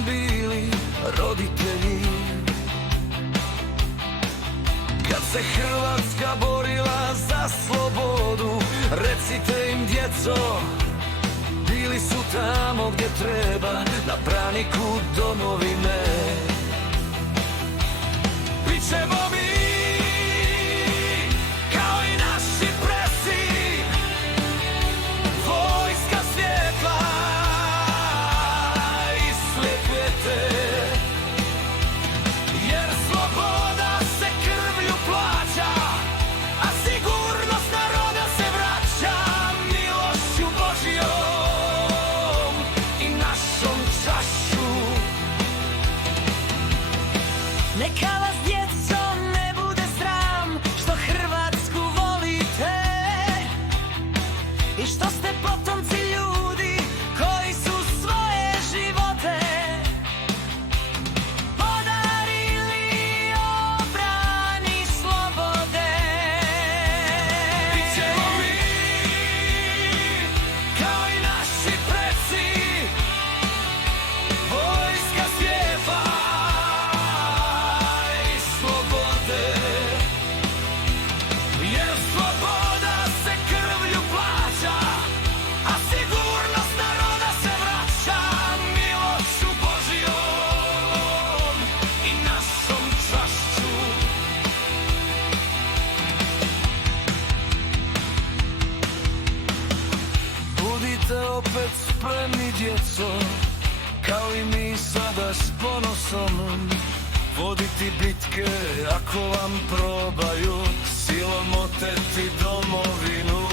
nam bili roditelji. Kad se Hrvatska borila za slobodu, recite im djeco, bili su tamo gdje treba, na braniku domovine. Bićemo mi kao i naši preci, vojska svjetla i slijepete, jer sloboda se krvlju plaća, a sigurnost naroda se vraća milošću Božjom i našom čašću. Neka vas djeco ne bude sram što Hrvatsku volite i što ste potomci ljudi koji su svoje živote podarili obrani slobode. Bićemo mi kao i naši preci, vojska svjetla i slobode, jer sloboda se krvlju plaća, a sigurnost naroda se vraća milošću Božjom i našom čašću. Budite opet spremni djeco, kao i mi sada s ponosom voditi bitke ako vam probaju silom oteti domovinu.